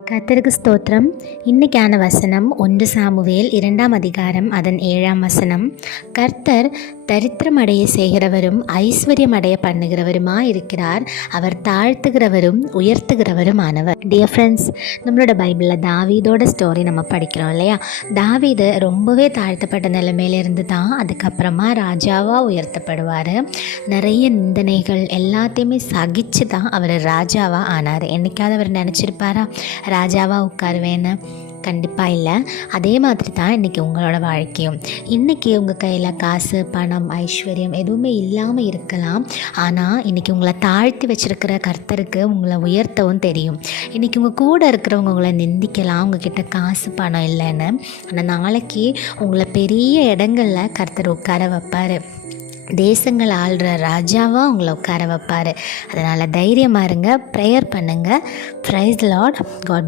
கர்த்தருக்கு ஸ்தோத்திரம். இன்னைக்கான வசனம் 1 சாமுவேல் 2ஆம் அதிகாரம் அதன் 7ஆம் வசனம். கர்த்தர் தரித்திரமடைய செய்கிறவரும் ஐஸ்வர்யமடைய பண்ணுகிறவருமாய் இருக்கிறார். அவர் தாழ்த்துகிறவரும் உயர்த்துகிறவரும் ஆனவர். டியர் ஃப்ரெண்ட்ஸ், நம்மளோட பைபிளில் தாவீதோட ஸ்டோரி நம்ம படிக்கிறோம் இல்லையா? தாவீது ரொம்பவே தாழ்த்தப்பட்ட நிலைமையிலிருந்து தான் அதுக்கப்புறமா ராஜாவாக உயர்த்தப்படுவார். நிறைய நிந்தனைகள் எல்லாத்தையுமே சகிச்சு தான் அவர் ராஜாவாக ஆனார். என்னைக்காவது அவர் நினச்சிருப்பாரா ராஜாவாக உட்காருவேன்னு? கண்டிப்பாக இல்லை. அதே மாதிரி தான் இன்றைக்கி உங்களோட வாழ்க்கையும். இன்றைக்கி உங்கள் கையில் காசு, பணம், ஐஸ்வர்யம் எதுவுமே இல்லாமல் இருக்கலாம். ஆனால் இன்றைக்கி உங்களை தாழ்த்தி வச்சுருக்கிற கர்த்தருக்கு உங்களை உயர்த்தவும் தெரியும். இன்றைக்கி உங்கள் கூட இருக்கிறவங்க உங்களை நிந்திக்கலாம், உங்ககிட்ட காசு பணம் இல்லைன்னு. ஆனால் நாளைக்கு உங்களை பெரிய இடங்களில் கர்த்தர் உட்கார வைப்பார். தேசங்கள் ஆள்ற ராஜாவாக உங்களை உட்கார வைப்பார். அதனால் தைரியமாக இருங்க, ப்ரேயர் பண்ணுங்கள். ப்ரைஸ் தி லார்ட். காட்